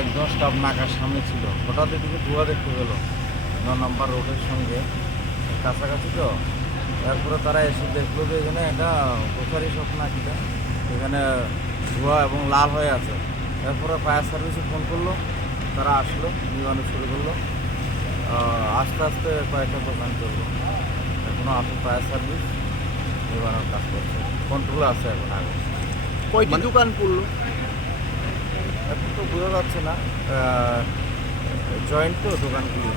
একজন স্টাফ নাকার সামনে ছিল। হঠাৎ এদিকে ধোয়া দেখতে পেল। ন নম্বর রোডের সঙ্গে। কাছাকাছি তো? তারপরে তারা এসে দেখল যে এখানে একটা গোসারি শপ নাকিটা এখানে ধোয়া এবং লাল হয়ে আছে। তারপরে ফায়ার সার্ভিসে ফোন করল। তারা আসলো নিবানো শুরু করল। আস্তে আস্তে কয়েকটা দোকান করল। এখনও আছে ফায়ার সার্ভিস নিবানোর কাজ করছে। কন্ট্রোলে আছে এখন আগে। কয়টি দোকান পড়ল এখন তো বোঝা যাচ্ছে না জয়েন্ট তো দোকানগুলি।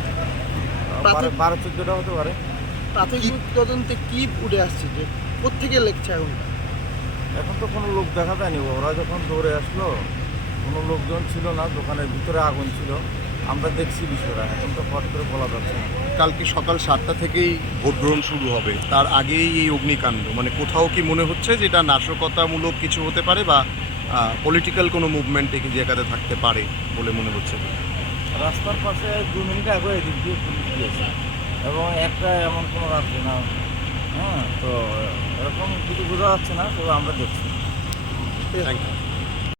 বারো চোদ্দোটা হতে পারে। প্রাথমিক তদন্তে কি উঠে আসছে যে কোথেকে লেগছে আগুনটা? এখন তো কোনো লোক দেখা যায়নি। ওরা যখন দৌড়ে আসলো কোনো লোকজন ছিল না দোকানের ভিতরে আগুন ছিল। আমরা দেখছি বিষয়টা এখন তো ফট করে বলা যাচ্ছে না। কালকে সকাল সাতটা থেকেই ভোট গ্রহণ শুরু হবে। তার আগেই এই অগ্নিকাণ্ড। মানে কোথাও কি মনে হচ্ছে যে এটা নাশকতামূলক কিছু হতে পারে বা পলিটিক্যাল কোনো মুভমেন্ট এই জায়গাতে থাকতে পারে বলে মনে হচ্ছে? রাস্তার পাশে দু মিনিট আগে এদিক দিয়ে পুলিশ দিয়েছে এবং একটা এমন কোনো রাস্তা না। হ্যাঁ তো এরকম কিছু বোঝা যাচ্ছে না তবে আমরা দেখছি। Thank you